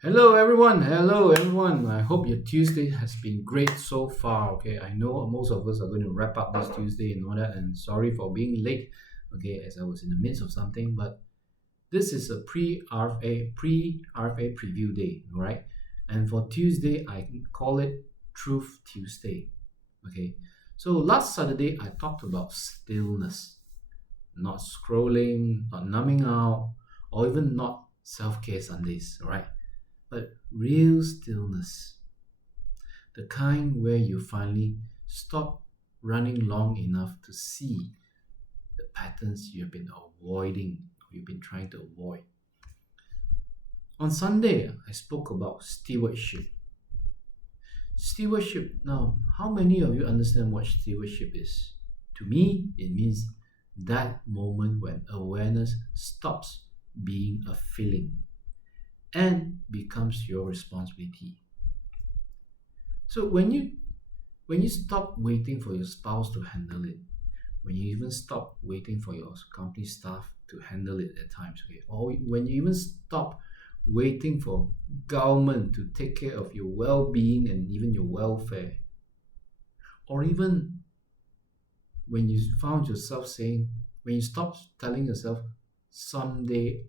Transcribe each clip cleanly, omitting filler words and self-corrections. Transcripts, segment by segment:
Hello everyone. I hope your Tuesday has been great so far. Okay, I know most of us are going to wrap up this Tuesday and all that, and sorry for being late. Okay, as I was in the midst of something, but this is a pre-RFA preview day, all right? And for Tuesday, I call it Truth Tuesday. Okay, so last Saturday I talked about stillness, not scrolling, not numbing out, or even not self-care Sundays, all right? But real stillness, the kind where you finally stop running long enough to see the patterns you have been avoiding, or you've been trying to avoid. On Sunday, I spoke about stewardship. Stewardship, now, how many of you understand what stewardship is? To me, it means that moment when awareness stops being a feeling and becomes your responsibility. So when you stop waiting for your spouse to handle it, when you even stop waiting for your company staff to handle it at times, okay, or when you even stop waiting for government to take care of your well-being and even your welfare, or even when you found yourself saying, when you stop telling yourself, someday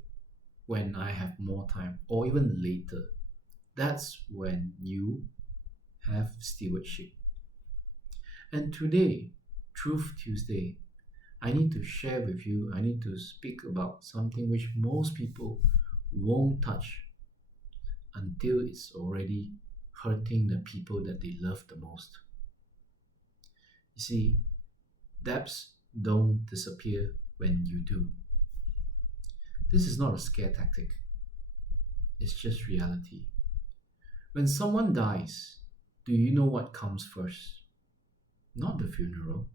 when I have more time, or even later, that's when you have stewardship. And today, Truth Tuesday, I need to share with you, I need to speak about something which most people won't touch until it's already hurting the people that they love the most. You see, debts don't disappear when you do. This is not a scare tactic. It's just reality. When someone dies, do you know what comes first? Not the funeral,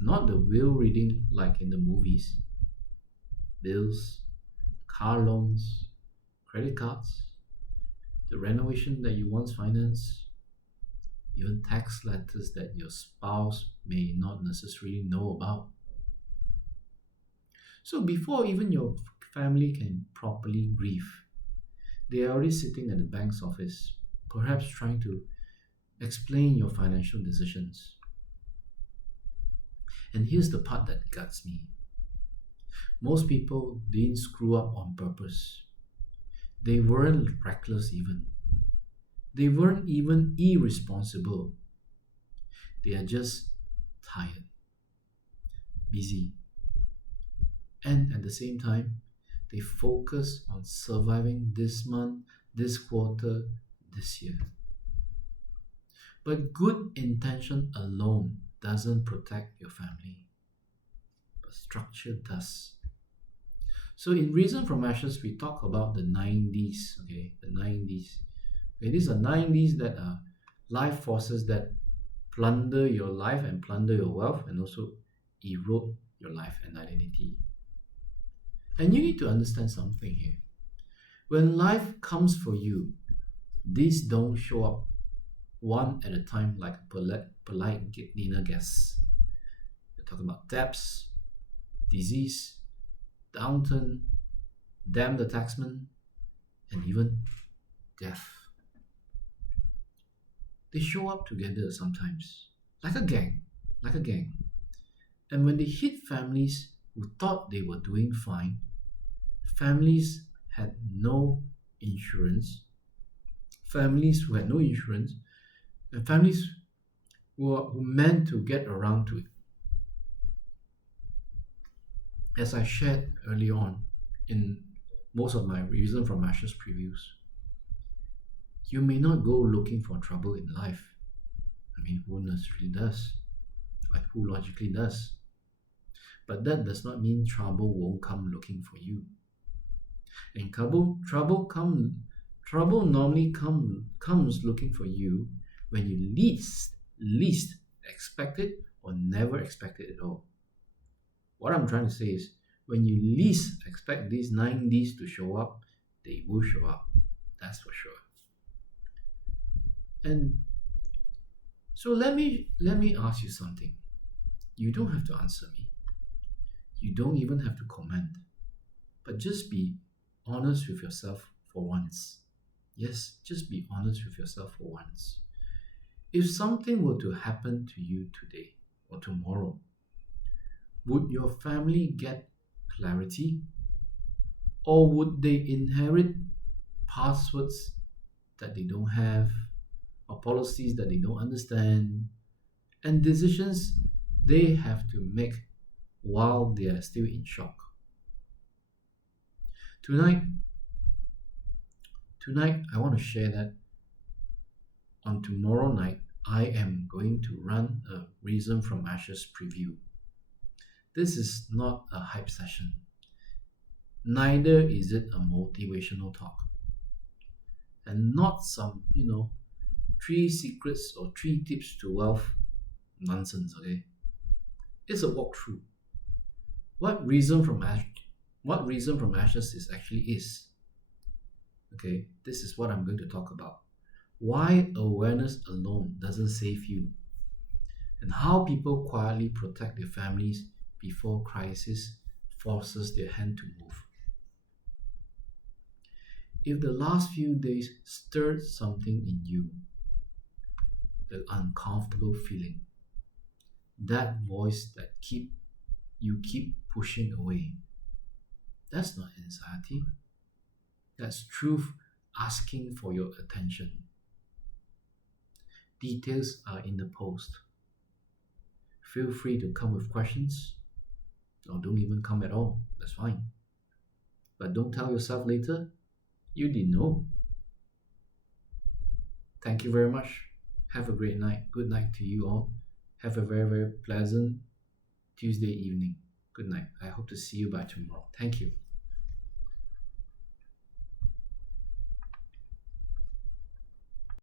not the will reading like in the movies. Bills, car loans, credit cards, the renovation that you once financed, even tax letters that your spouse may not necessarily know about. So before even your family can properly grieve, they are already sitting at the bank's office, perhaps trying to explain your financial decisions. And here's the part that guts me. Most people didn't screw up on purpose. They weren't reckless even. They weren't even irresponsible. They are just tired, busy, and at the same time, they focus on surviving this month, this quarter, this year. But good intention alone doesn't protect your family, but structure does. So in Reason from Ashes, we talk about the 9Ds, okay, the 9Ds. Okay, these are 9Ds that are life forces that plunder your life and plunder your wealth and also erode your life and identity. And you need to understand something here. When life comes for you, these don't show up one at a time like a polite dinner guest. We're talking about debts, disease, downturn, damn the taxman, and even death. They show up together sometimes, like a gang, like a gang. And when they hit families who thought they were doing fine, families had no insurance, families who had no insurance, and families who meant to get around to it. As I shared early on in most of my Reason from Ashes previews, you may not go looking for trouble in life. I mean, who necessarily does? Like, who logically does? But that does not mean trouble won't come looking for you. And trouble normally comes looking for you when you least expect it or never expect it at all. What I'm trying to say is, when you least expect these 9Ds to show up, they will show up. That's for sure. And so let me ask you something. You don't have to answer me. You don't even have to comment. But just be honest with yourself for once. Yes, just be honest with yourself for once. If something were to happen to you today or tomorrow, would your family get clarity, or would they inherit passwords that they don't have, or policies that they don't understand, and decisions they have to make while they are still in shock? Tonight, I want to share that on tomorrow night, I am going to run a Reason from Ashes preview. This is not a hype session. Neither is it a motivational talk. And not some, 3 secrets or 3 tips to wealth nonsense, okay? It's a walkthrough. What Reason from Ashes is actually is. Okay, this is what I'm going to talk about. Why awareness alone doesn't save you, and how people quietly protect their families before crisis forces their hand to move. If the last few days stirred something in you, the uncomfortable feeling, that voice that you keep pushing away, that's not anxiety. That's truth asking for your attention. Details are in the post. Feel free to come with questions, or don't even come at all. That's fine. But don't tell yourself later you didn't know. Thank you very much. Have a great night. Good night to you all. Have a very, very pleasant Tuesday evening. Good night. I hope to see you by tomorrow. Thank you.